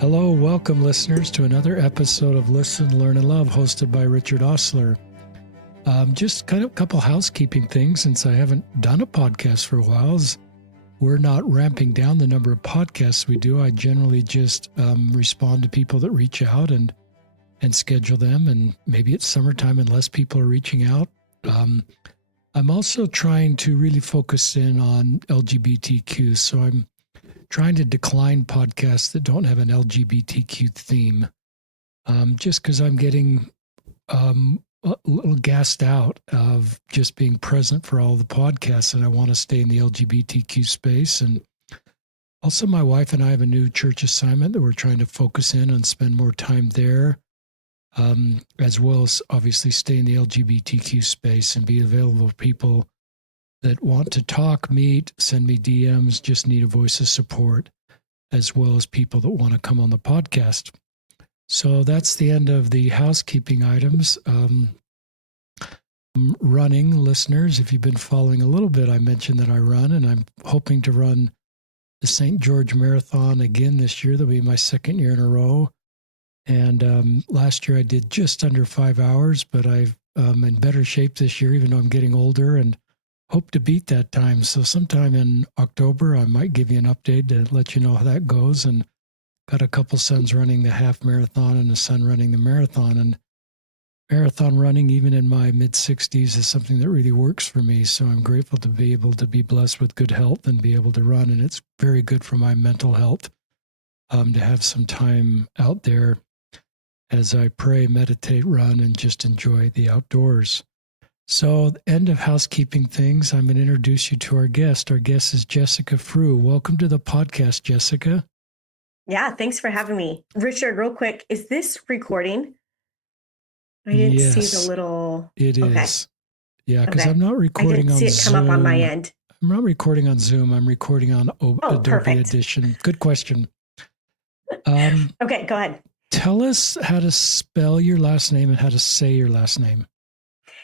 Hello, welcome listeners to another episode of Listen, Learn, and Love hosted by Richard Osler. Just kind of a couple housekeeping things since I haven't done a podcast for a while. We're not ramping down the number of podcasts we do. I generally just respond to people that reach out and schedule them. And maybe it's summertime and less people are reaching out. I'm also trying to really focus in on LGBTQ. So I'm trying to decline podcasts that don't have an LGBTQ theme, just because I'm getting a little gassed out of just being present for all the podcasts, and I want to stay in the LGBTQ space. And also, my wife and I have a new church assignment that we're trying to focus in and spend more time there, as well as obviously stay in the LGBTQ space and be available for people that want to talk, meet, send me DMs, just need a voice of support, as well as people that want to come on the podcast. So that's the end of the housekeeping items. Running listeners, if you've been following a little bit, I mentioned that I run, and I'm hoping to run the St. George Marathon again this year. That'll be my second year in a row. And last year I did just under 5 hours, but I'm in better shape this year, even though I'm getting older, and hope to beat that time. So sometime in October, I might give you an update to let you know how that goes. And got a couple sons running the half marathon and a son running the marathon. And marathon running, even in my mid-60s, is something that really works for me. So I'm grateful to be able to be blessed with good health and be able to run. And it's very good for my mental health to have some time out there as I pray, meditate, run, and just enjoy the outdoors. So, end of housekeeping things. I'm going to introduce you to our guest. Our guest is Jessica Frew. Welcome to the podcast, Jessica. Yeah, thanks for having me. Richard, real quick, is this recording? I didn't see the little... It is. Yeah, because I'm not recording on Zoom. I didn't see it come up on my end. I'm not recording on Zoom. I'm recording on Adobe perfect. Edition. Good question. Okay, go ahead. Tell us how to spell your last name and how to say your last name.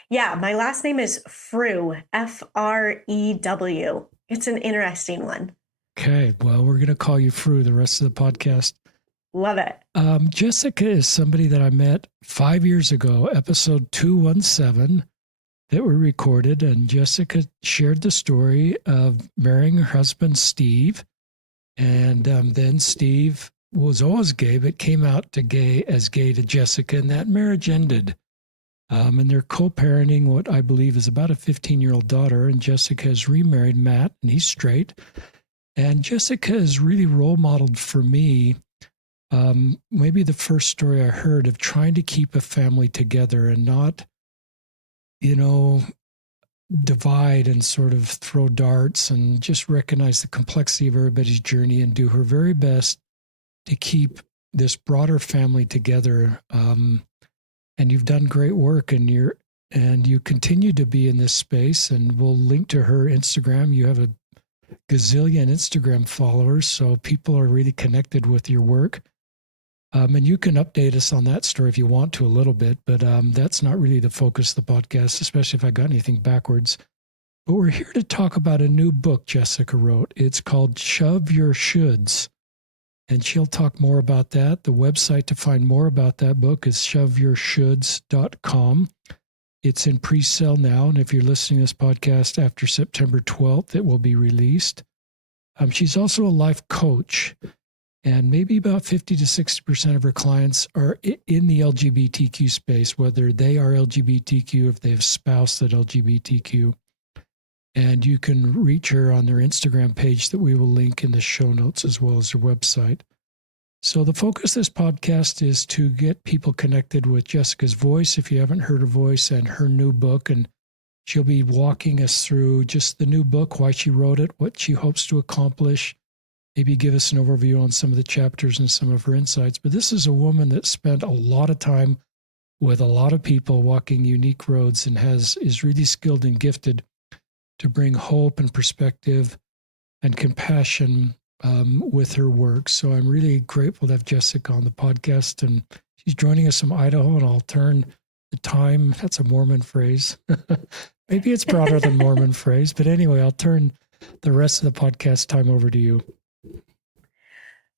Yeah, my last name is Frew, Frew. It's an interesting one. Okay, well, we're going to call you Frew the rest of the podcast. Love it. Jessica is somebody that I met 5 years ago, episode 217, that we recorded, and Jessica shared the story of marrying her husband, Steve, and then Steve was always gay, but came out to gay to Jessica, and that marriage ended. And they're co-parenting what I believe is about a 15-year-old daughter, and Jessica has remarried Matt, and he's straight. And Jessica is really role modeled for me, maybe the first story I heard of trying to keep a family together and not, divide and sort of throw darts, and just recognize the complexity of everybody's journey and do her very best to keep this broader family together. And you've done great work, and you continue to be in this space, and we'll link to her Instagram. You have a gazillion Instagram followers, so people are really connected with your work. And you can update us on that story if you want to a little bit, but that's not really the focus of the podcast, especially if I got anything backwards. But we're here to talk about a new book Jessica wrote. It's called Shove Your Shoulds. And she'll talk more about that. The website to find more about that book is shoveyourshoulds.com. It's in pre-sale now, and if you're listening to this podcast after September 12th, it will be released. She's also a life coach, and maybe about 50 to 60% of her clients are in the LGBTQ space, whether they are LGBTQ, if they have spouse that LGBTQ. And you can reach her on their Instagram page that we will link in the show notes, as well as her website. So the focus of this podcast is to get people connected with Jessica's voice, if you haven't heard her voice, and her new book. And she'll be walking us through just the new book, why she wrote it, what she hopes to accomplish, maybe give us an overview on some of the chapters and some of her insights. But this is a woman that spent a lot of time with a lot of people walking unique roads and is really skilled and gifted to bring hope and perspective and compassion with her work. So I'm really grateful to have Jessica on the podcast, and she's joining us from Idaho, and I'll turn the time, that's a Mormon phrase. Maybe it's broader than Mormon phrase, but anyway, I'll turn the rest of the podcast time over to you.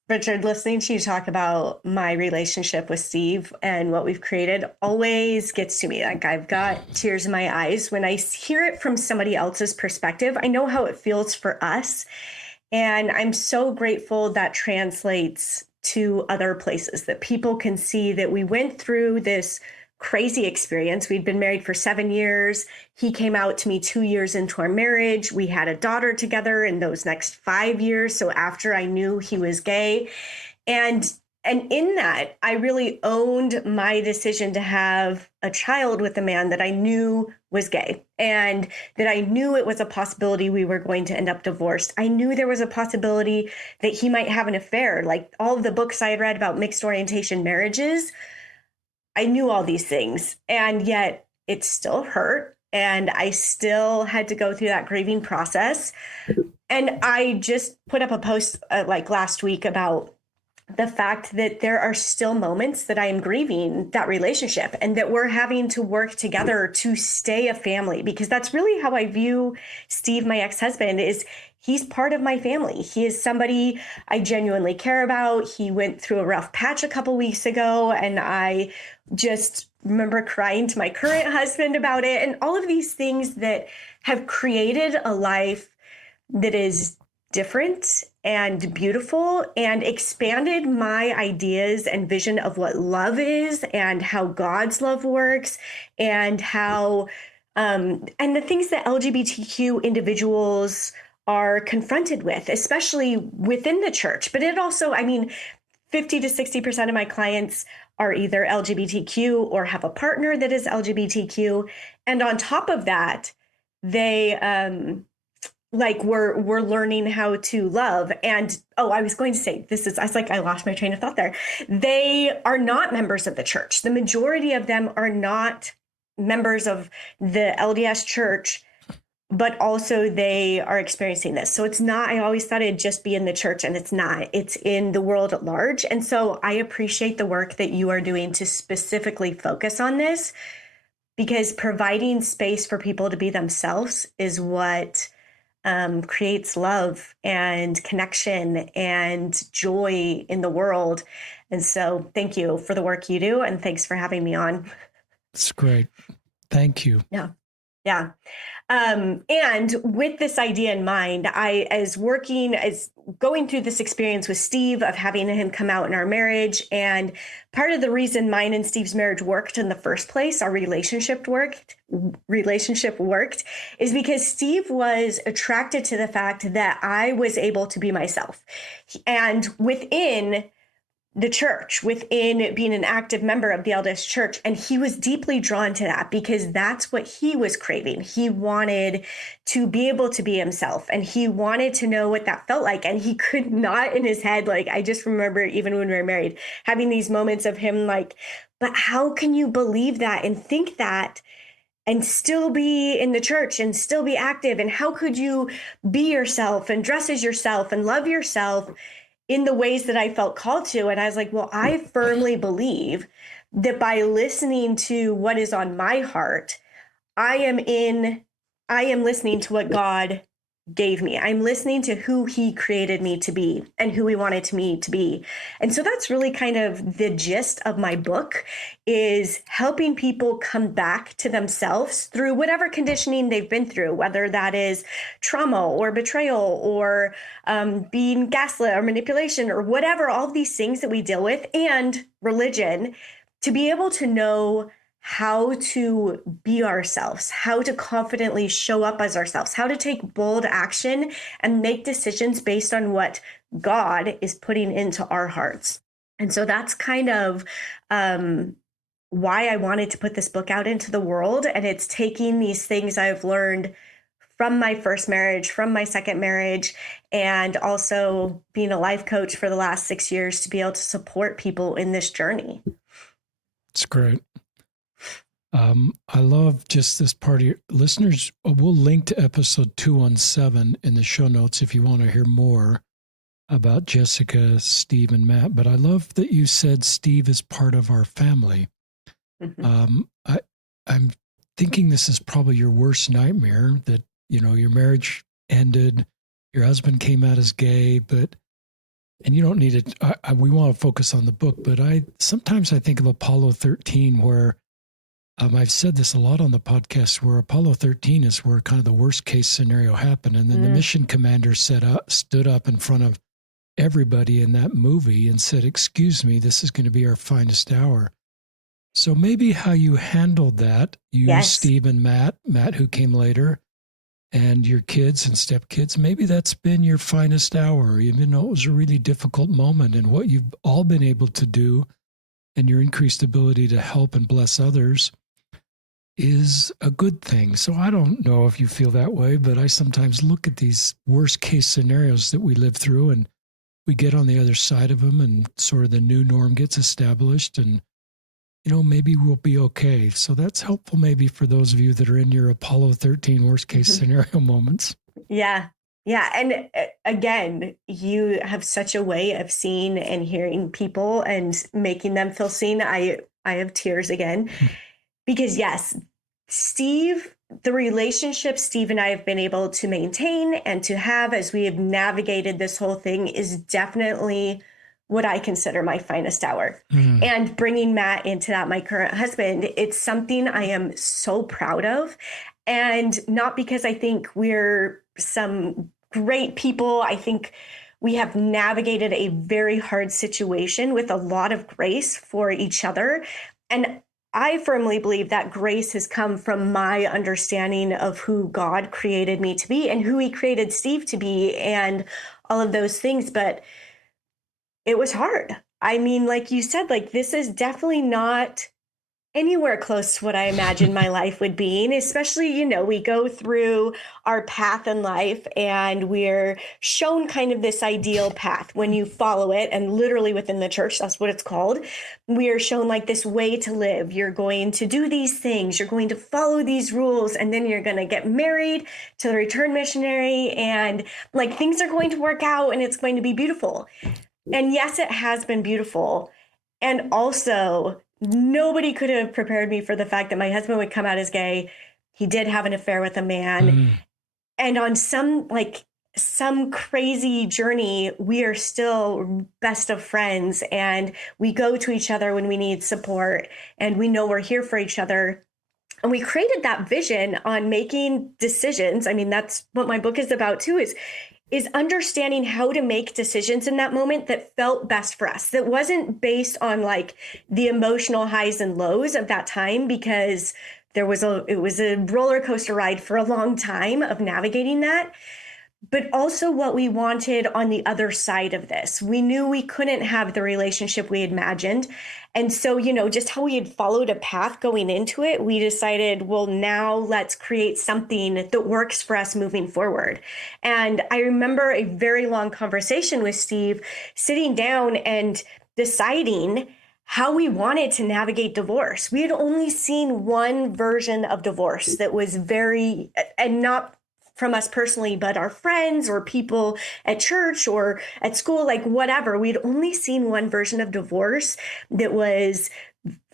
Richard, listening to you talk about my relationship with Steve and what we've created always gets to me. Like, I've got tears in my eyes when I hear it from somebody else's perspective. I know how it feels for us. And I'm so grateful that translates to other places, that people can see that we went through this crazy experience. We'd been married for 7 years. He came out to me 2 years into our marriage. We had a daughter together in those next 5 years. So after I knew he was gay, and in that, I really owned my decision to have a child with a man that I knew was gay, and that I knew it was a possibility we were going to end up divorced. I knew there was a possibility that he might have an affair. Like, all of the books I had read about mixed orientation marriages, I knew all these things, and yet it still hurt. And I still had to go through that grieving process. And I just put up a post like last week about the fact that there are still moments that I am grieving that relationship, and that we're having to work together to stay a family, because that's really how I view Steve, my ex-husband. Is he's part of my family. He is somebody I genuinely care about. He went through a rough patch a couple weeks ago, and I just remember crying to my current husband about it, and all of these things that have created a life that is different and beautiful, and expanded my ideas and vision of what love is, and how God's love works, and how and the things that LGBTQ individuals are confronted with, especially within the church. But it also, I mean, 50 to 60% of my clients are either LGBTQ or have a partner that is LGBTQ. And on top of that, they like we're learning how to love. And I was going to say this is, I lost my train of thought there. They are not members of the church. The majority of them are not members of the LDS church, but also they are experiencing this. So it's not, I always thought it'd just be in the church, and it's not. It's in the world at large. And so I appreciate the work that you are doing to specifically focus on this, because providing space for people to be themselves is what creates love and connection and joy in the world. And so thank you for the work you do, and thanks for having me on. It's great. Thank you. Yeah. Yeah. And with this idea in mind, as going through this experience with Steve of having him come out in our marriage, and part of the reason mine and Steve's marriage worked in the first place, our relationship worked, is because Steve was attracted to the fact that I was able to be myself. And within the church, within being an active member of the LDS church. And he was deeply drawn to that, because that's what he was craving. He wanted to be able to be himself, and he wanted to know what that felt like. And he could not, in his head, like, I just remember even when we were married, having these moments of him like, but how can you believe that and think that and still be in the church and still be active? And how could you be yourself and dress as yourself and love yourself in the ways that I felt called to? And I was like, well, I firmly believe that by listening to what is on my heart, I am listening to what God gave me. I'm listening to who he created me to be and who he wanted me to be. And so that's really kind of the gist of my book, is helping people come back to themselves through whatever conditioning they've been through, whether that is trauma or betrayal or being gaslit or manipulation or whatever, all of these things that we deal with, and religion, to be able to know how to be ourselves, how to confidently show up as ourselves, how to take bold action and make decisions based on what God is putting into our hearts. And so that's kind of why I wanted to put this book out into the world. And it's taking these things I've learned from my first marriage, from my second marriage, and also being a life coach for the last 6 years to be able to support people in this journey. It's great. I love just this part of your listeners. We'll link to episode 217 in the show notes if you want to hear more about Jessica, Steve, and Matt. But I love that you said Steve is part of our family. Mm-hmm. I'm thinking this is probably your worst nightmare, that, you know, your marriage ended, your husband came out as gay, but and you don't need it. We want to focus on the book, but sometimes I think of Apollo 13, where I've said this a lot on the podcast, where Apollo 13 is where kind of the worst case scenario happened. And then the mission commander stood up in front of everybody in that movie and said, "Excuse me, this is going to be our finest hour." So maybe how you handled that, you, Steve, and Matt, who came later, and your kids and stepkids, maybe that's been your finest hour, even though it was a really difficult moment. And what you've all been able to do and your increased ability to help and bless others is a good thing. So I don't know if you feel that way, but I sometimes look at these worst case scenarios that we live through, and we get on the other side of them, and sort of the new norm gets established, and maybe we'll be okay. So that's helpful maybe for those of you that are in your Apollo 13 worst case scenario moments. Yeah. Yeah. And again, you have such a way of seeing and hearing people and making them feel seen. I have tears again because yes, Steve, the relationship Steve and I have been able to maintain and to have as we have navigated this whole thing is definitely what I consider my finest hour. And bringing Matt into that, my current husband, it's something I am so proud of. And not because I think we're some great people. I think we have navigated a very hard situation with a lot of grace for each other. And I firmly believe that grace has come from my understanding of who God created me to be and who he created Steve to be and all of those things. But it was hard. I mean, like you said, like this is definitely not anywhere close to what I imagined my life would be. And especially, we go through our path in life and we're shown kind of this ideal path when you follow it. And literally within the church, that's what it's called. We are shown like this way to live. You're going to do these things. You're going to follow these rules. And then you're going to get married to the return missionary. And like things are going to work out and it's going to be beautiful. And yes, it has been beautiful. And also, nobody could have prepared me for the fact that my husband would come out as gay. He did have an affair with a man. And on some crazy journey, we are still best of friends. And we go to each other when we need support. And we know we're here for each other. And we created that vision on making decisions. I mean, that's what my book is about too, is understanding how to make decisions in that moment that felt best for us, that wasn't based on like the emotional highs and lows of that time, because it was a roller coaster ride for a long time of navigating that. But also what we wanted on the other side of this. We knew we couldn't have the relationship we had imagined. And so, just how we had followed a path going into it, we decided, well, now let's create something that works for us moving forward. And I remember a very long conversation with Steve, sitting down and deciding how we wanted to navigate divorce. We had only seen one version of divorce that was and not from us personally, but our friends or people at church or at school, like whatever. We'd only seen one version of divorce that was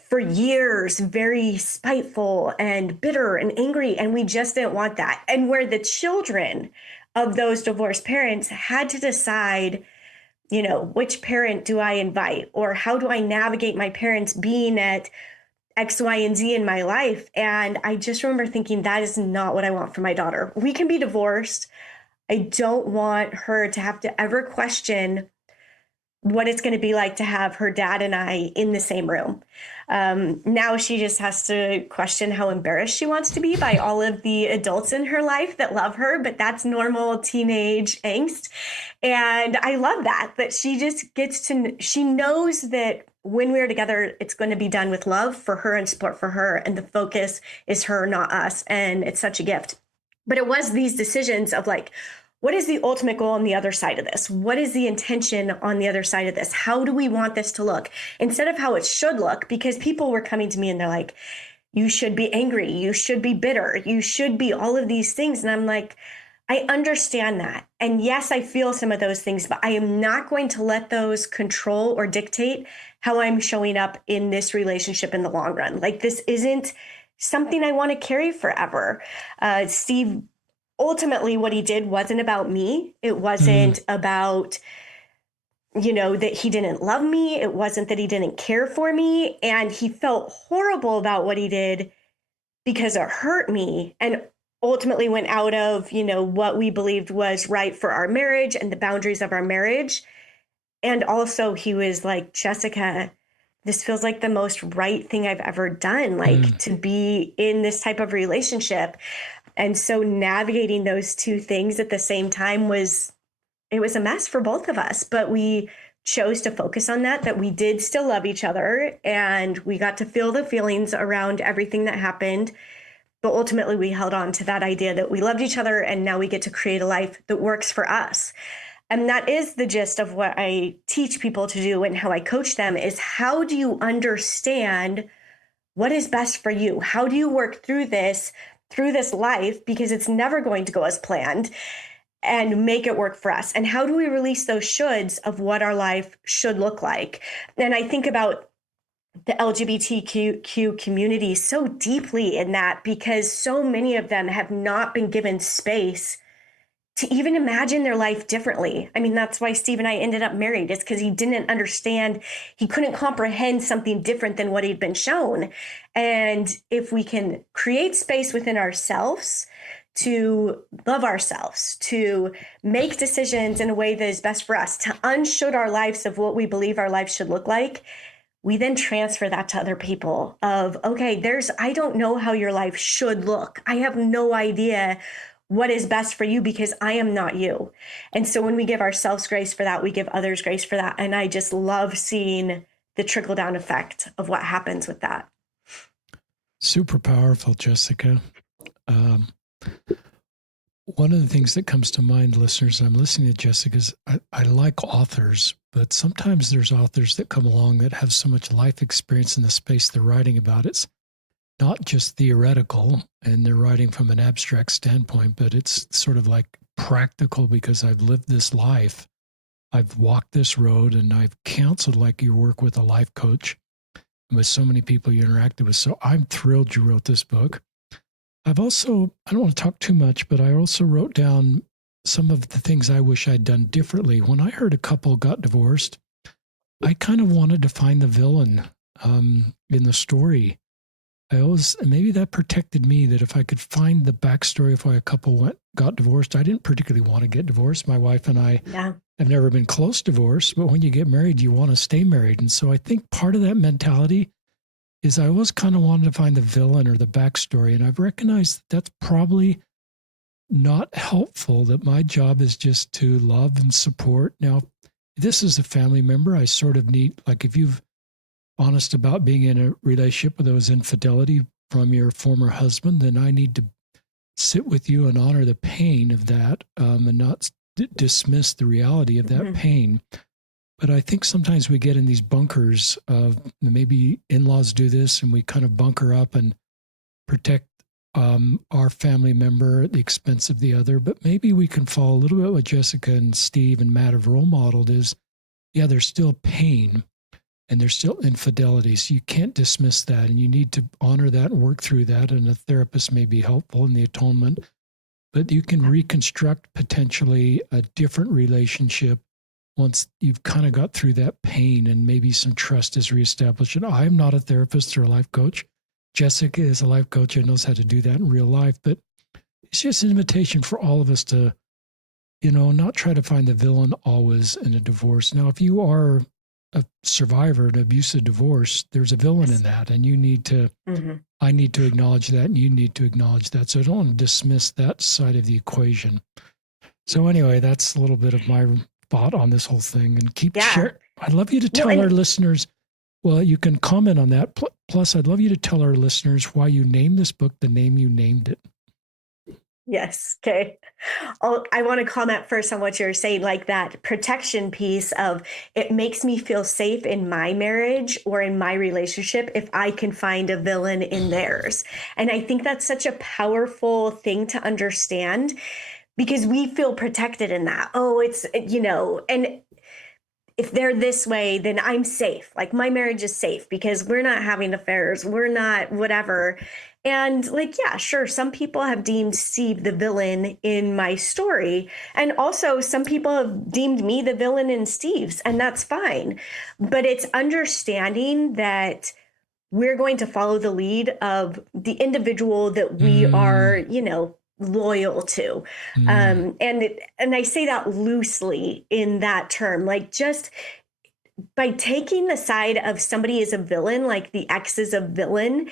for years very spiteful and bitter and angry. And we just didn't want that. And where the children of those divorced parents had to decide, which parent do I invite, or how do I navigate my parents being at X, Y, and Z in my life. And I just remember thinking, that is not what I want for my daughter. We can be divorced. I don't want her to have to ever question what it's going to be like to have her dad and I in the same room. Now she just has to question how embarrassed she wants to be by all of the adults in her life that love her, but that's normal teenage angst. And I love that she just she knows that when we're together, it's going to be done with love for her and support for her. And the focus is her, not us. And it's such a gift. But it was these decisions of like, what is the ultimate goal on the other side of this? What is the intention on the other side of this? How do we want this to look? Instead of how it should look, because people were coming to me and they're like, you should be angry. You should be bitter. You should be all of these things. And I'm like, I understand that. And yes, I feel some of those things, but I am not going to let those control or dictate how I'm showing up in this relationship in the long run. Like, this isn't something I want to carry forever. Steve, ultimately what he did wasn't about me. It wasn't about that he didn't love me. It wasn't that he didn't care for me. And he felt horrible about what he did because it hurt me, and ultimately went out of, what we believed was right for our marriage and the boundaries of our marriage. And also he was like, Jessica, this feels like the most right thing I've ever done, like to be in this type of relationship. And so navigating those two things at the same time was a mess for both of us, but we chose to focus on that we did still love each other, and we got to feel the feelings around everything that happened. But ultimately we held on to that idea that we loved each other, and now we get to create a life that works for us. And that is the gist of what I teach people to do and how I coach them, is how do you understand what is best for you? How do you work through this life? Because it's never going to go as planned, and make it work for us. And how do we release those shoulds of what our life should look like? And I think about the LGBTQ community so deeply in that, because so many of them have not been given space to even imagine their life differently. I mean, that's why Steve and I ended up married, is because he didn't understand, he couldn't comprehend something different than what he'd been shown. And if we can create space within ourselves to love ourselves, to make decisions in a way that is best for us, to unshould our lives of what we believe our life should look like, we then transfer that to other people of, okay, I don't know how your life should look. I have no idea what is best for you because I am not you. And so when we give ourselves grace for that, we give others grace for that. And I just love seeing the trickle down effect of what happens with that. Super powerful, Jessica. One of the things that comes to mind, listeners, I'm listening to Jessica's, I like authors, but sometimes there's authors that come along that have so much life experience in the space they're writing about. It's not just theoretical and they're writing from an abstract standpoint, but it's sort of like practical because I've lived this life. I've walked this road and I've counseled like you work with a life coach with so many people you interacted with. So I'm thrilled you wrote this book. I've also, I don't want to talk too much, but I also wrote down some of the things I wish I'd done differently. When I heard a couple got divorced, I kind of wanted to find the villain in the story. Maybe that protected me, that if I could find the backstory of why a couple got divorced. I didn't particularly want to get divorced. My wife and I have never been close to divorce, but when you get married, you want to stay married. And so I think part of that mentality is I always kind of wanted to find the villain or the backstory. And I've recognized that's probably not helpful, that my job is just to love and support. Now, this is a family member. I sort of need, like, if you've honest about being in a relationship where there was infidelity from your former husband, then I need to sit with you and honor the pain of that, and not dismiss the reality of that pain. But I think sometimes we get in these bunkers of, maybe in-laws do this, and we kind of bunker up and protect our family member at the expense of the other. But maybe we can follow a little bit what Jessica and Steve and Matt have role modeled is, there's still pain and there's still infidelity. So you can't dismiss that, and you need to honor that and work through that. And a therapist may be helpful in the atonement, but you can reconstruct potentially a different relationship once you've kind of got through that pain and maybe some trust is reestablished. And I'm not a therapist or a life coach. Jessica is a life coach and knows how to do that in real life, but it's just an invitation for all of us to, not try to find the villain always in a divorce. Now, if you are a survivor of an abusive divorce, there's a villain in that, and you need to, I need to acknowledge that, and you need to acknowledge that. So I don't want to dismiss that side of the equation. So anyway, that's a little bit of my thought on this whole thing, and keep sharing. I'd love you to tell our listeners, well, you can comment on that. Plus, I'd love you to tell our listeners why you named this book the name you named it. Yes. Okay. I want to comment first on what you're saying, like that protection piece of, it makes me feel safe in my marriage or in my relationship if I can find a villain in theirs. And I think that's such a powerful thing to understand, because we feel protected in that. Oh, it's, and if they're this way, then I'm safe. Like my marriage is safe because we're not having affairs. We're not whatever. And like, yeah, sure. Some people have deemed Steve the villain in my story. And also some people have deemed me the villain in Steve's, and that's fine. But it's understanding that we're going to follow the lead of the individual that we are, loyal to. And I say that loosely in that term, like just by taking the side of somebody is a villain, like the ex is a villain,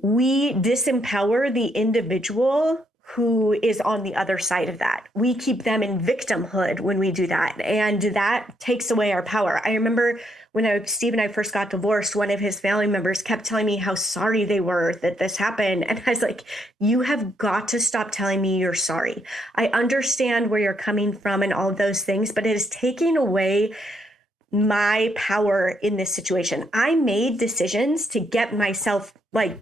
we disempower the individual who is on the other side of that. We keep them in victimhood when we do that. And that takes away our power. I remember when Steve and I first got divorced, one of his family members kept telling me how sorry they were that this happened. And I was like, you have got to stop telling me you're sorry. I understand where you're coming from and all of those things, but it is taking away my power in this situation. I made decisions to get myself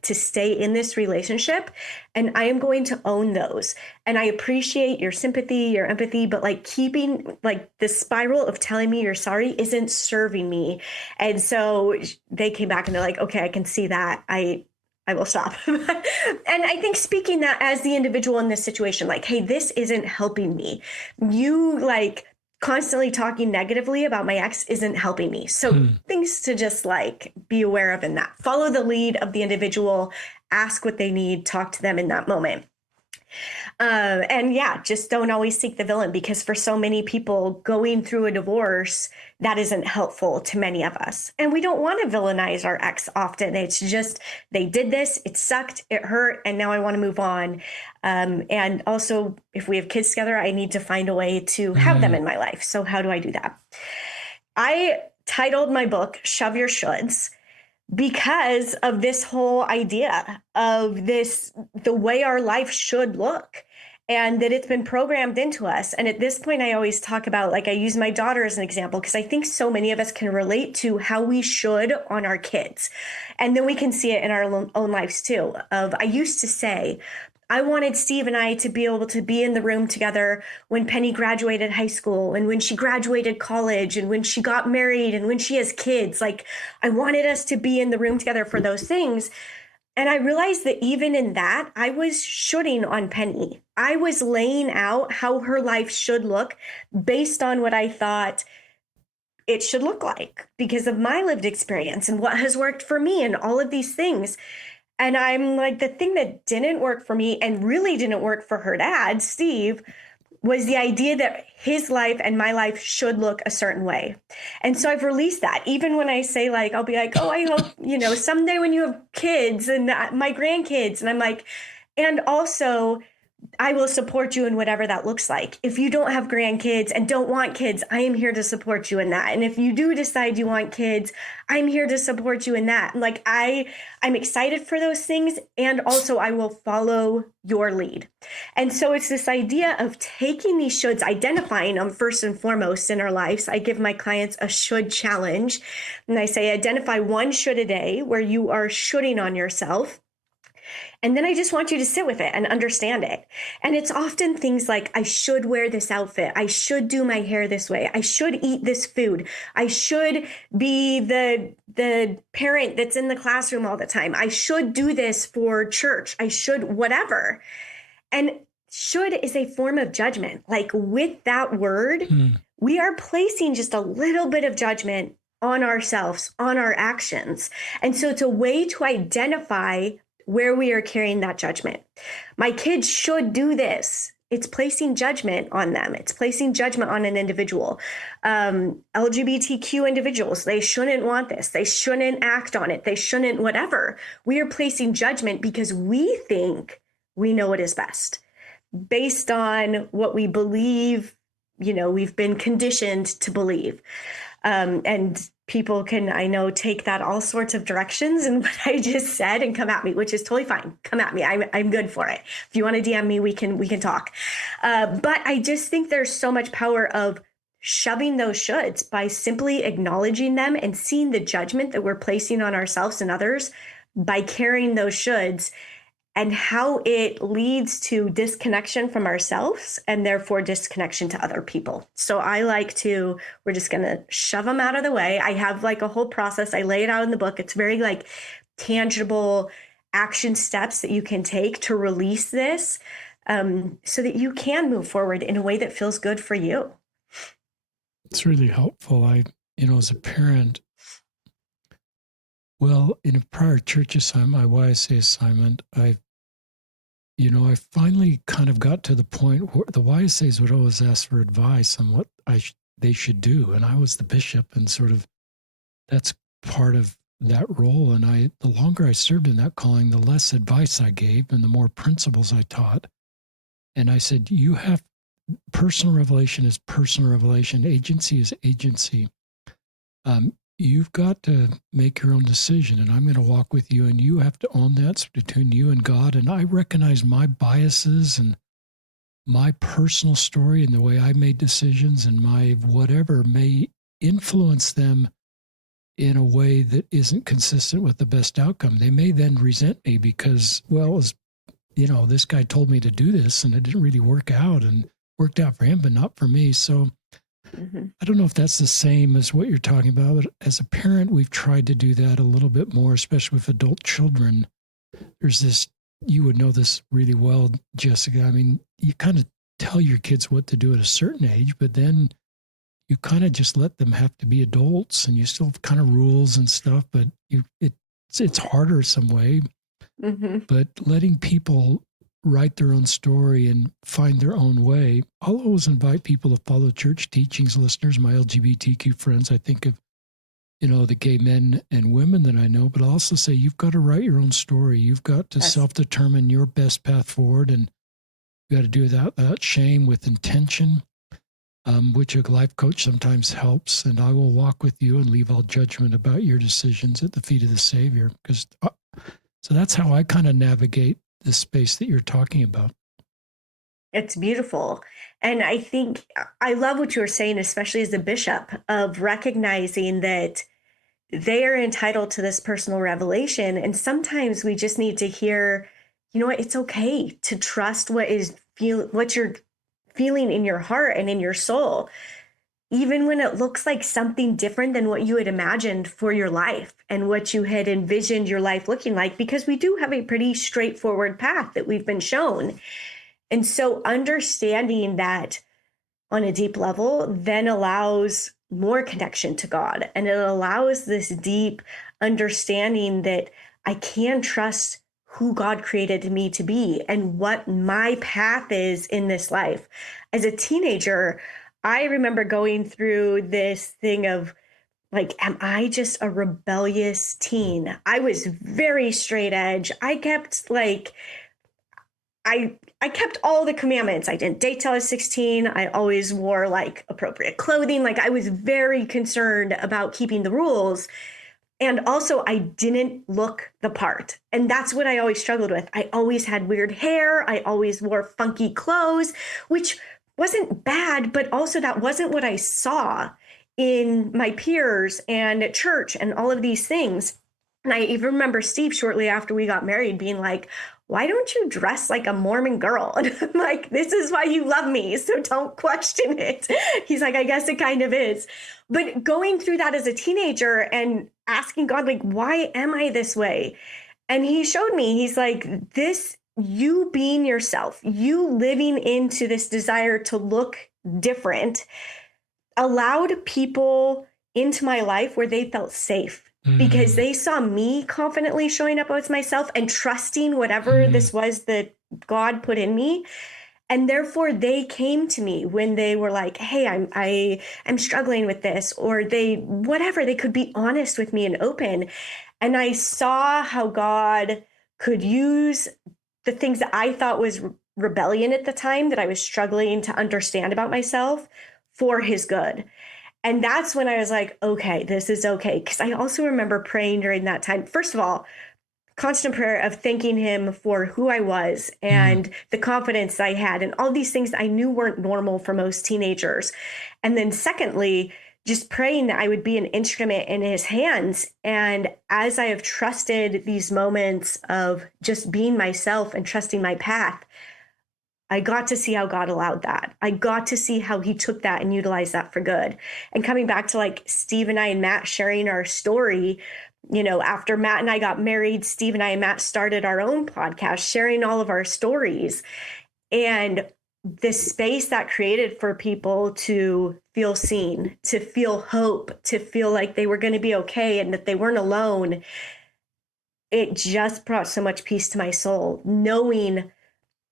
to stay in this relationship, and I am going to own those. And I appreciate your sympathy, your empathy, but keeping the spiral of telling me you're sorry isn't serving me. And so they came back and they're like, okay, I can see that. I will stop. And I think speaking that as the individual in this situation, hey, this isn't helping me. You constantly talking negatively about my ex isn't helping me. So things to just be aware of in that. Follow the lead of the individual, ask what they need, talk to them in that moment. And yeah, just don't always seek the villain, because for so many people going through a divorce, that isn't helpful to many of us. And we don't want to villainize our ex often. It's just, they did this, it sucked, it hurt, and now I want to move on. And also, if we have kids together, I need to find a way to have them in my life. So how do I do that? I titled my book, Shove Your Shoulds, because of this whole idea of the way our life should look, and that it's been programmed into us. And at this point, I always talk about, I use my daughter as an example, because I think so many of us can relate to how we should on our kids. And then we can see it in our own lives too. I used to say, I wanted Steve and I to be able to be in the room together when Penny graduated high school, and when she graduated college, and when she got married, and when she has kids. I wanted us to be in the room together for those things. And I realized that even in that, I was shooting on Penny. I was laying out how her life should look based on what I thought it should look like because of my lived experience and what has worked for me and all of these things. And I'm the thing that didn't work for me and really didn't work for her dad, Steve, was the idea that his life and my life should look a certain way. And so I've released that. Even when I say I'll be oh, I hope, someday when you have kids and my grandkids, and I'm and also I will support you in whatever that looks like. If you don't have grandkids and don't want kids, I am here to support you in that. And if you do decide you want kids, I'm here to support you in that. I'm excited for those things. And also I will follow your lead. And so it's this idea of taking these shoulds, identifying them first and foremost in our lives. I give my clients a should challenge. And I say, identify one should a day where you are shoulding on yourself. And then I just want you to sit with it and understand it. And it's often things like, I should wear this outfit. I should do my hair this way. I should eat this food. I should be the parent that's in the classroom all the time. I should do this for church. I should whatever. And should is a form of judgment. With that word, we are placing just a little bit of judgment on ourselves, on our actions. And so it's a way to identify where we are carrying that judgment. My kids should do this. It's placing judgment on them. It's placing judgment on an individual. LGBTQ individuals, they shouldn't want this. They shouldn't act on it. They shouldn't whatever. We are placing judgment because we think we know what is best based on what we believe, we've been conditioned to believe. And people can, I know, take that all sorts of directions and what I just said and come at me, which is totally fine. Come at me. I'm good for it. If you want to DM me, we can talk. But I just think there's so much power of shoving those shoulds by simply acknowledging them and seeing the judgment that we're placing on ourselves and others by carrying those shoulds. and how it leads to disconnection from ourselves and therefore disconnection to other people. So we're just going to shove them out of the way. I have like a whole process. I lay it out in the book. It's very like tangible action steps that you can take to release this, so that you can move forward in a way that feels good for you. It's really helpful. As a parent, well, in a prior church assignment, my YSA assignment, I finally kind of got to the point where the YSAs would always ask for advice on what they should do. And I was the bishop, and sort of that's part of that role. And the longer I served in that calling, the less advice I gave and the more principles I taught. And I said, personal revelation is personal revelation. Agency is agency. You've got to make your own decision, and I'm going to walk with you, and you have to own that. It's between you and God. And I recognize my biases and my personal story and the way I made decisions and my whatever may influence them in a way that isn't consistent with the best outcome. They may then resent me because, this guy told me to do this and it didn't really work out, and worked out for him, but not for me. So I don't know if that's the same as what you're talking about, but as a parent, we've tried to do that a little bit more, especially with adult children. There's this, you would know this really well, Jessica. I mean, you kind of tell your kids what to do at a certain age, but then you kind of just let them have to be adults, and you still have kind of rules and stuff, but it's harder some way. But letting people write their own story and find their own way. I'll always invite people to follow church teachings, listeners, my LGBTQ friends. I think of, the gay men and women that I know, but I'll also say you've got to write your own story. You've got to self-determine your best path forward, and you got to do that without shame, with intention, which a life coach sometimes helps. And I will walk with you and leave all judgment about your decisions at the feet of the Savior. So that's how I kind of navigate the space that you're talking about. It's beautiful. And I think I love what you were saying, especially as a bishop, of recognizing that they are entitled to this personal revelation. And sometimes we just need to hear, it's okay to trust what you're feeling in your heart and in your soul, even when it looks like something different than what you had imagined for your life and what you had envisioned your life looking like, because we do have a pretty straightforward path that we've been shown. And so understanding that on a deep level then allows more connection to God. And it allows this deep understanding that I can trust who God created me to be and what my path is in this life. As a teenager, I remember going through this thing of like, am I just a rebellious teen? I was very straight edge. I kept I kept all the commandments. I didn't date till I was 16. I always wore like appropriate clothing. Like I was very concerned about keeping the rules. And also I didn't look the part. And that's what I always struggled with. I always had weird hair. I always wore funky clothes, which wasn't bad, but also that wasn't what I saw in my peers and at church and all of these things. And I even remember Steve shortly after we got married being like, why don't you dress like a Mormon girl? And I'm like, this is why you love me, so don't question it. He's like, I guess it kind of is. But going through that as a teenager and asking God, like, why am I this way? And he showed me, he's like, this, you being yourself, you living into this desire to look different, allowed people into my life where they felt safe. Because they saw me confidently showing up as myself and trusting whatever this was that God put in me. And therefore they came to me when they were like, hey, I'm struggling with this, or they could be honest with me and open. And I saw how God could use the things that I thought was rebellion at the time that I was struggling to understand about myself for his good. And that's when I was like, okay, this is okay. Because I also remember praying during that time. First of all, constant prayer of thanking him for who I was and the confidence I had and all these things I knew weren't normal for most teenagers. And then secondly, just praying that I would be an instrument in his hands. And as I have trusted these moments of just being myself and trusting my path, I got to see how God allowed that. I got to see how he took that and utilized that for good. And coming back to like Steve and I and Matt sharing our story, after Matt and I got married, Steve and I and Matt started our own podcast, sharing all of our stories. And the space that created for people to feel seen, to feel hope, to feel like they were going to be okay and that they weren't alone, it just brought so much peace to my soul, knowing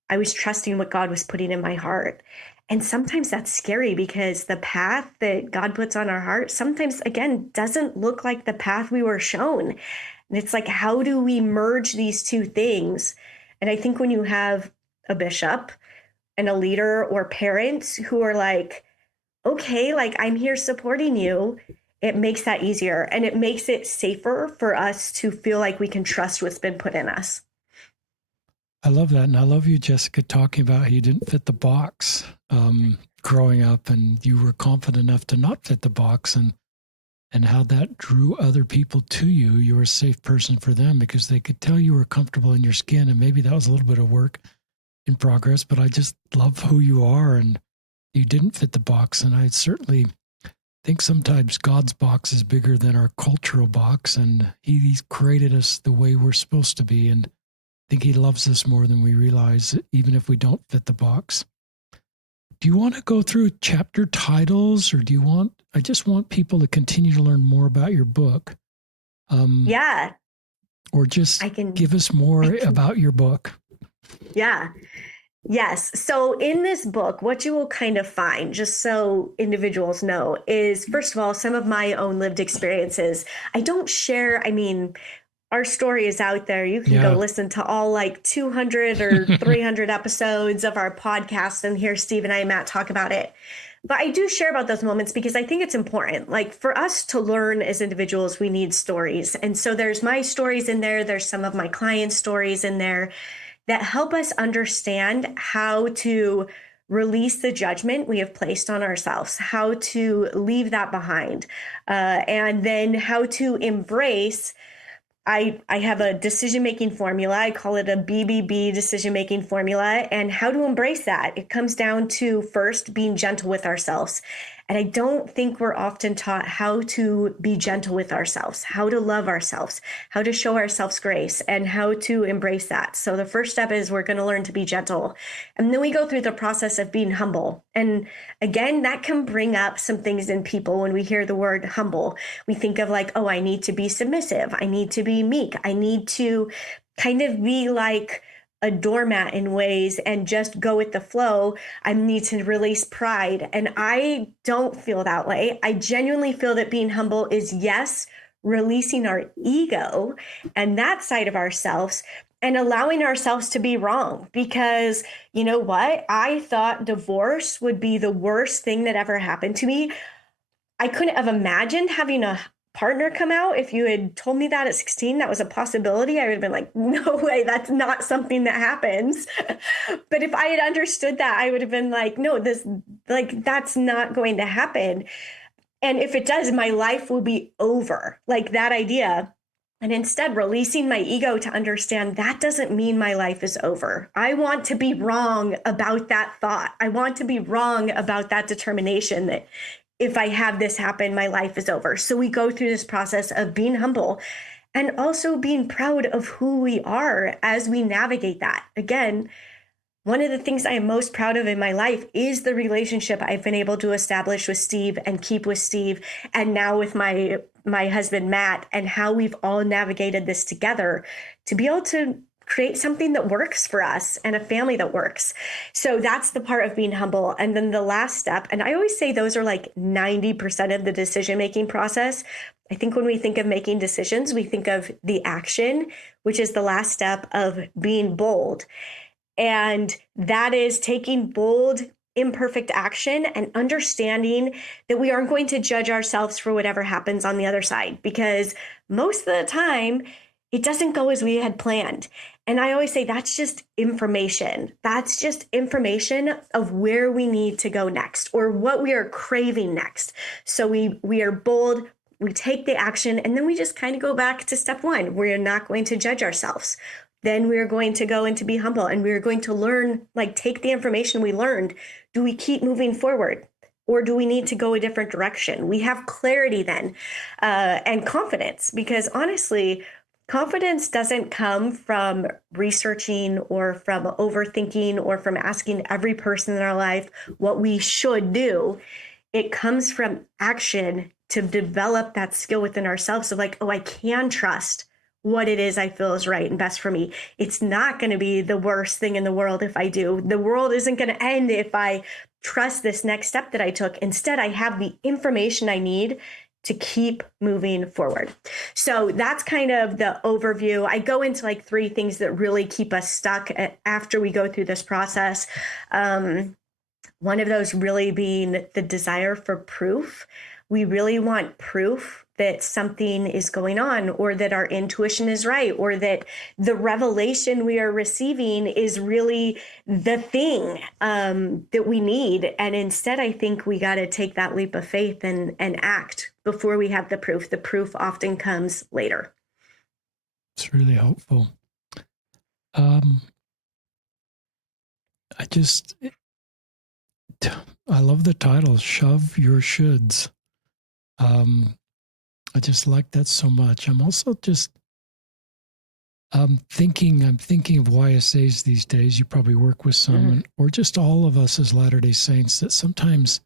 I was trusting what God was putting in my heart. And sometimes that's scary because the path that God puts on our heart sometimes, again, doesn't look like the path we were shown. And it's like, how do we merge these two things? And I think when you have a bishop and a leader or parents who are like, okay, like I'm here supporting you, it makes that easier. And it makes it safer for us to feel like we can trust what's been put in us. I love that. And I love you, Jessica, talking about how you didn't fit the box growing up, and you were confident enough to not fit the box, and how that drew other people to you. You were a safe person for them because they could tell you were comfortable in your skin. And maybe that was a little bit of work in progress, but I just love who you are, and you didn't fit the box. And I certainly think sometimes God's box is bigger than our cultural box, and he's created us the way we're supposed to be. And I think he loves us more than we realize, even if we don't fit the box. Do you want to go through chapter titles, or I just want people to continue to learn more about your book. Yeah. Or just give us more about your book. Yeah. Yes. So in this book, what you will kind of find, just so individuals know, is first of all, some of my own lived experiences. I don't share, our story is out there. You can go listen to all like 200 or 300 episodes of our podcast and hear Steve and I and Matt talk about it. But I do share about those moments because I think it's important. Like for us to learn as individuals, we need stories. And so there's my stories in there. There's some of my clients' stories in there that help us understand how to release the judgment we have placed on ourselves, how to leave that behind, and then how to embrace. I have a decision-making formula. I call it a BBB decision-making formula, and how to embrace that. It comes down to first being gentle with ourselves. And I don't think we're often taught how to be gentle with ourselves, how to love ourselves, how to show ourselves grace, and how to embrace that. So the first step is we're going to learn to be gentle. And then we go through the process of being humble. And again, that can bring up some things in people when we hear the word humble. We think of like, oh, I need to be submissive. I need to be meek. I need to kind of be like a doormat in ways and just go with the flow. I need to release pride. And I don't feel that way. I genuinely feel that being humble is, yes, releasing our ego and that side of ourselves and allowing ourselves to be wrong. Because you know what? I thought divorce would be the worst thing that ever happened to me. I couldn't have imagined having a partner come out. If you had told me that at 16, that was a possibility, I would have been like, no way, that's not something that happens. But if I had understood that, I would have been like, no, that's not going to happen. And if it does, my life will be over, like that idea. And instead, releasing my ego to understand that doesn't mean my life is over. I want to be wrong about that thought. I want to be wrong about that determination that if I have this happen, my life is over. So we go through this process of being humble and also being proud of who we are as we navigate that. Again, one of the things I am most proud of in my life is the relationship I've been able to establish with Steve and keep with Steve, and now with my husband, Matt, and how we've all navigated this together to be able to create something that works for us and a family that works. So that's the part of being humble. And then the last step, and I always say those are like 90% of the decision-making process. I think when we think of making decisions, we think of the action, which is the last step of being bold. And that is taking bold, imperfect action and understanding that we aren't going to judge ourselves for whatever happens on the other side, because most of the time it doesn't go as we had planned. And I always say that's just information. That's just information of where we need to go next or what we are craving next. So we are bold, we take the action, and then we just kind of go back to step one. We're not going to judge ourselves. Then we're going to go and to be humble, and we're going to learn, like take the information we learned. Do we keep moving forward? Or do we need to go a different direction? We have clarity then and confidence, because honestly, confidence doesn't come from researching or from overthinking or from asking every person in our life what we should do. It comes from action to develop that skill within ourselves of like, oh, I can trust what it is I feel is right and best for me. It's not going to be the worst thing in the world if I do. The world isn't going to end if I trust this next step that I took. Instead, I have the information I need to keep moving forward. So that's kind of the overview. I go into like 3 things that really keep us stuck after we go through this process. One of those really being the desire for proof. We really want proof that something is going on, or that our intuition is right, or that the revelation we are receiving is really the thing that we need. And instead, I think we got to take that leap of faith and act before we have the proof. The proof often comes later. It's really helpful. I love the title, Shove Your Shoulds. I just like that so much. I'm also just thinking of YSAs these days. You probably work with some, or just all of us as Latter-day Saints, that sometimes,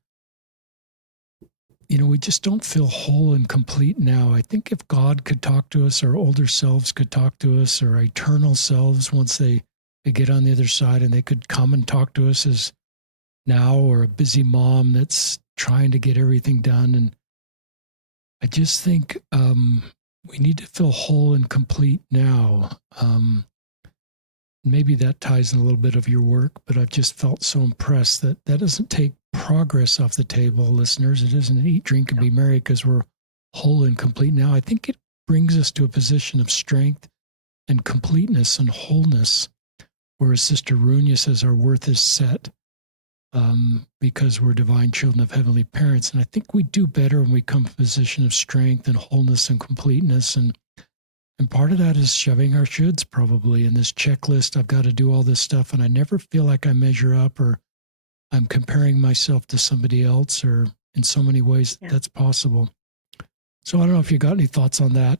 we just don't feel whole and complete now. I think if God could talk to us, our older selves could talk to us, or eternal selves, once they get on the other side, and they could come and talk to us as now, or a busy mom that's trying to get everything done. And I just think we need to feel whole and complete now. Maybe that ties in a little bit of your work, but I've just felt so impressed that doesn't take progress off the table, listeners. It isn't eat, drink, and be merry because we're whole and complete now. I think it brings us to a position of strength and completeness and wholeness, whereas Sister Runia says our worth is set. Because we're divine children of heavenly parents. And I think we do better when we come to a position of strength and wholeness and completeness. And part of that is shoving our shoulds, probably, in this checklist. I've got to do all this stuff, and I never feel like I measure up, or I'm comparing myself to somebody else, or in so many ways that's possible. So I don't know if you got any thoughts on that.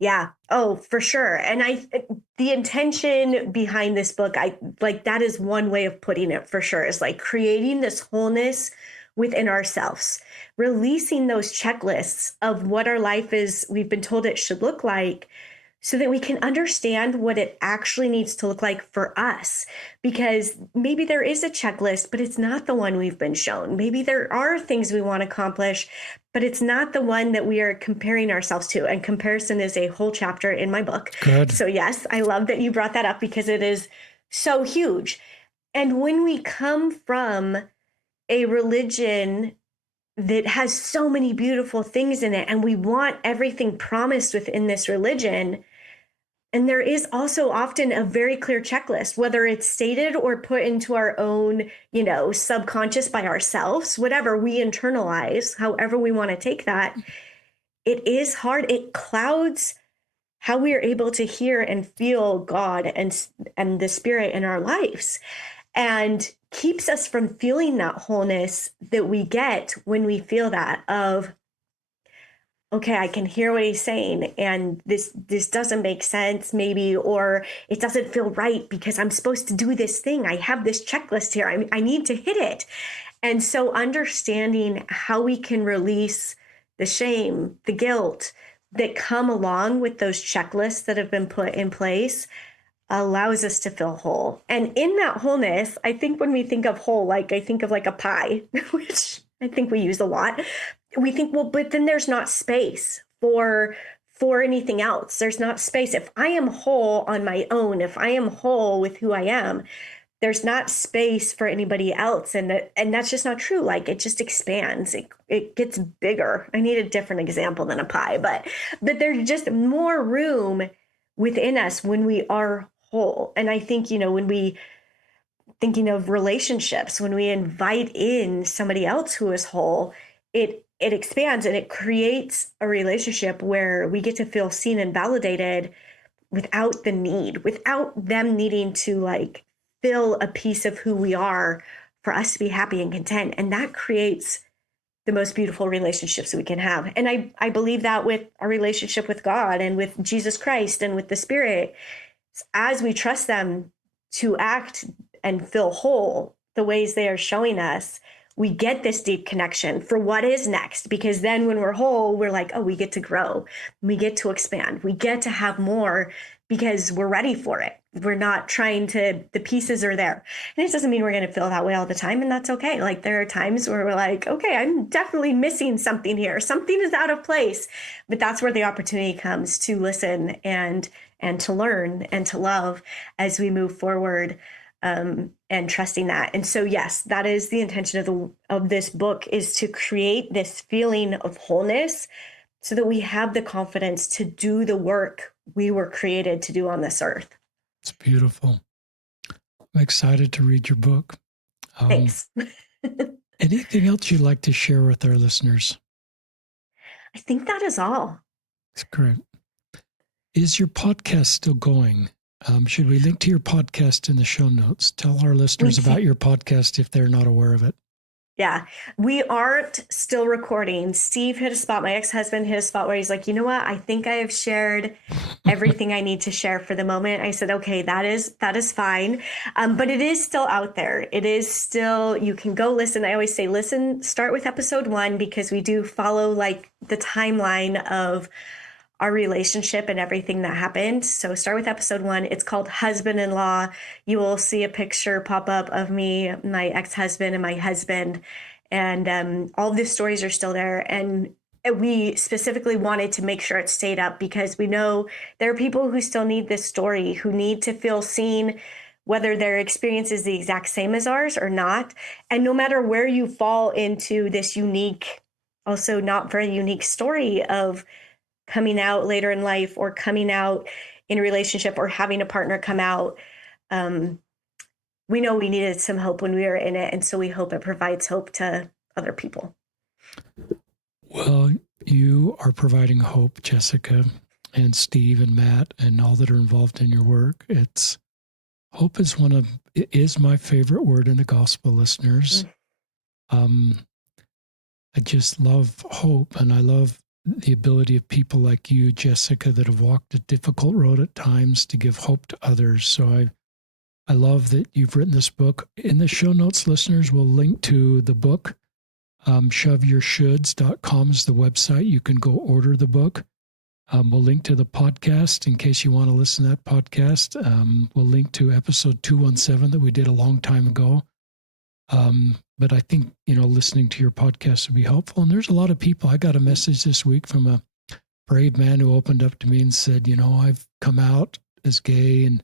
Yeah. Oh, for sure. And the intention behind this book, that is one way of putting it for sure, is like creating this wholeness within ourselves, releasing those checklists of what our life is, we've been told it should look like, so that we can understand what it actually needs to look like for us. Because maybe there is a checklist, but it's not the one we've been shown. Maybe there are things we want to accomplish, but it's not the one that we are comparing ourselves to. And comparison is a whole chapter in my book. Good. So yes, I love that you brought that up, because it is so huge. And when we come from a religion that has so many beautiful things in it, and we want everything promised within this religion, and there is also often a very clear checklist, whether it's stated or put into our own, subconscious by ourselves, whatever we internalize, however we want to take that. It is hard. It clouds how we are able to hear and feel God and the Spirit in our lives, and keeps us from feeling that wholeness that we get when we feel that of, okay, I can hear what he's saying, and this doesn't make sense maybe, or it doesn't feel right because I'm supposed to do this thing. I have this checklist here. I need to hit it. And so understanding how we can release the shame, the guilt that come along with those checklists that have been put in place allows us to feel whole. And in that wholeness, I think when we think of whole, like I think of like a pie, which I think we use a lot. We think, well, but then there's not space for anything else. There's not space. If I am whole on my own, if I am whole with who I am, there's not space for anybody else. And that's just not true. Like it just expands. It gets bigger. I need a different example than a pie, but there's just more room within us when we are whole. And I think, when we thinking of relationships, when we invite in somebody else who is whole, it expands and it creates a relationship where we get to feel seen and validated without them needing to like fill a piece of who we are for us to be happy and content. And that creates the most beautiful relationships we can have. And I believe that with our relationship with God and with Jesus Christ and with the Spirit, as we trust them to act and feel whole the ways they are showing us, we get this deep connection for what is next. Because then when we're whole, we're like, oh, we get to grow, we get to expand, we get to have more because we're ready for it. We're not trying to, the pieces are there. And it doesn't mean we're going to feel that way all the time. And that's okay. Like there are times where we're like, okay, I'm definitely missing something here. Something is out of place. But that's where the opportunity comes to listen and to learn and to love as we move forward, and trusting that. And so, yes, that is the intention of this book, is to create this feeling of wholeness so that we have the confidence to do the work we were created to do on this earth. It's beautiful. I'm excited to read your book. Thanks. Anything else you'd like to share with our listeners? I think that is all. That's great. Is your podcast still going? Should we link to your podcast in the show notes? Tell our listeners about your podcast if they're not aware of it. Yeah, we aren't still recording. Steve hit a spot. My ex-husband hit a spot where he's like, you know what? I think I have shared everything I need to share for the moment. I said, okay, that is fine. But it is still out there. It is still, you can go listen. I always say, listen, start with episode 1, because we do follow like the timeline of our relationship and everything that happened. So start with episode 1. It's called Husband-in-Law. You will see a picture pop up of me, my ex-husband, and my husband. And all of the stories are still there. And we specifically wanted to make sure it stayed up because we know there are people who still need this story, who need to feel seen, whether their experience is the exact same as ours or not. And no matter where you fall into this unique, also not very unique story of coming out later in life or coming out in a relationship or having a partner come out, we know we needed some hope when we were in it. And so we hope it provides hope to other people. Well, you are providing hope, Jessica and Steve and Matt and all that are involved in your work. Hope is my favorite word in the gospel, listeners. I just love hope, and I love the ability of people like you, Jessica, that have walked a difficult road at times to give hope to others. So I love that you've written this book. In the show notes, listeners, we'll link to the book. ShoveYourShoulds.com is the website. You can go order the book. We'll link to the podcast in case you want to listen to that podcast. We'll link to episode 217 that we did a long time ago. But I think, listening to your podcast would be helpful. And there's a lot of people. I got a message this week from a brave man who opened up to me and said, I've come out as gay and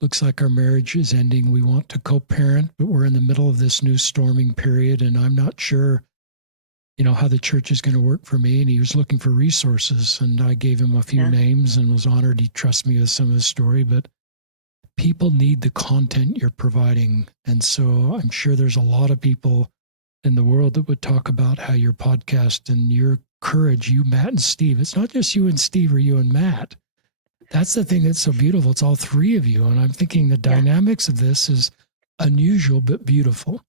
looks like our marriage is ending. We want to co-parent, but we're in the middle of this new storming period. And I'm not sure, how the church is going to work for me. And he was looking for resources. And I gave him a few names and was honored he trusts me with some of his story. But people need the content you're providing. And so I'm sure there's a lot of people in the world that would talk about how your podcast and your courage, you, Matt, and Steve, it's not just you and Steve or you and Matt. That's the thing that's so beautiful. It's all three of you. And I'm thinking the dynamics of this is unusual, but beautiful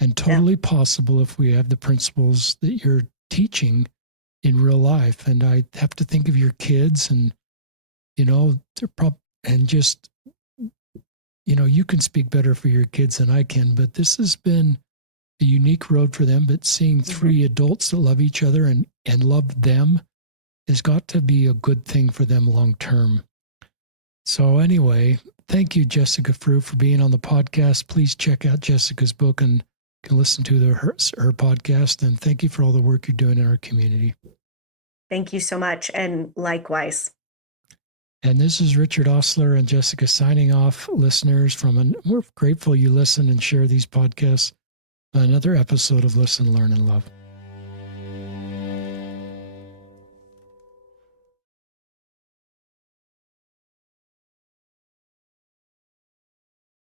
and totally possible if we have the principles that you're teaching in real life. And I have to think of your kids and, you can speak better for your kids than I can, but this has been a unique road for them. But seeing three adults that love each other and love them has got to be a good thing for them long term. So anyway, thank you, Jessica Frew, for being on the podcast. Please check out Jessica's book and can listen to her podcast. And thank you for all the work you're doing in our community. Thank you so much. And likewise. And this is Richard Ostler and Jessica signing off, listeners. We're grateful you listen and share these podcasts. Another episode of Listen, Learn, and Love.